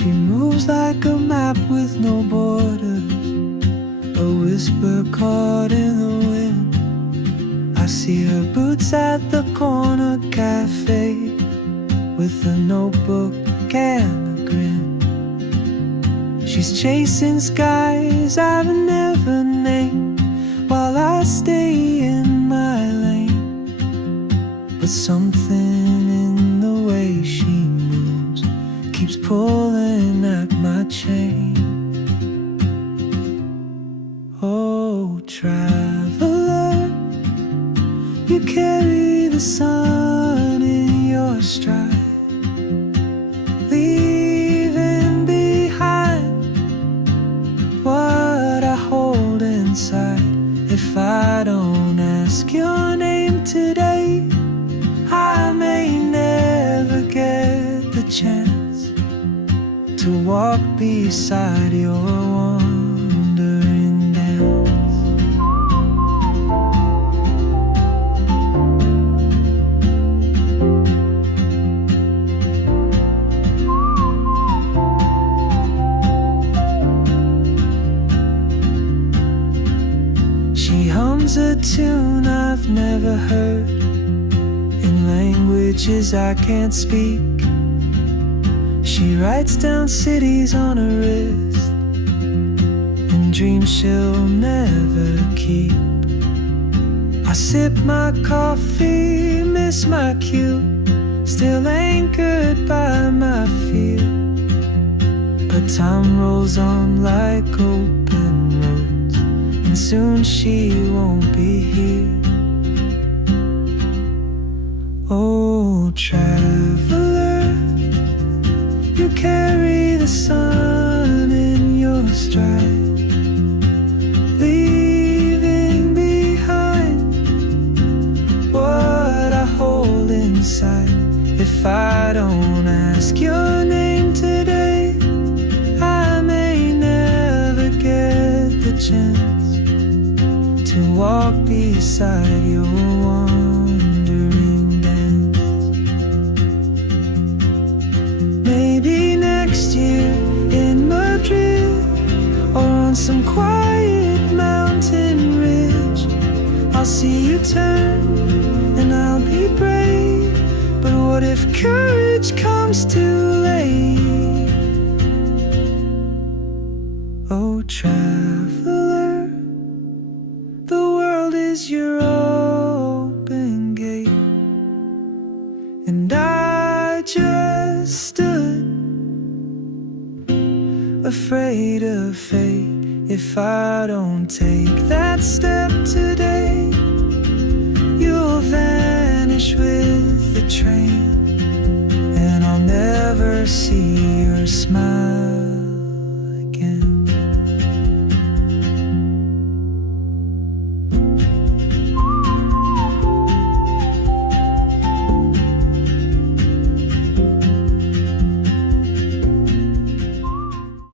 She moves like a map with no borders, a whisper caught in the wind. I see her boots at the corner cafe, with a notebook and a grin. She's chasing skies I've never named, while I stay in my lane. But something in the way she moves keeps pulling at my chain. Oh, traveler, you carry the sun in your stride, leaving behind what I hold inside. If I don't ask your name today, I may never get the chance to walk beside your wandering dance. She hums a tune I've never heard, in languages I can't speak. She writes down cities on her wrist, and dreams she'll never keep. I sip my coffee, miss my cue, still anchored by my fear. But time rolls on like open roads, and soon she won't be here. Oh, traveler, you carry the sun in your stride, leaving behind what I hold inside. If I don't ask your name today, I may never get the chance to walk beside your wandering dance. Maybe next year in Madrid, or on some quiet mountain ridge, I'll see you turn and I'll be brave. But what if courage comes too late? Oh, traveler, the world is your open gate, and I just stood afraid of fate. If I don't take that step today,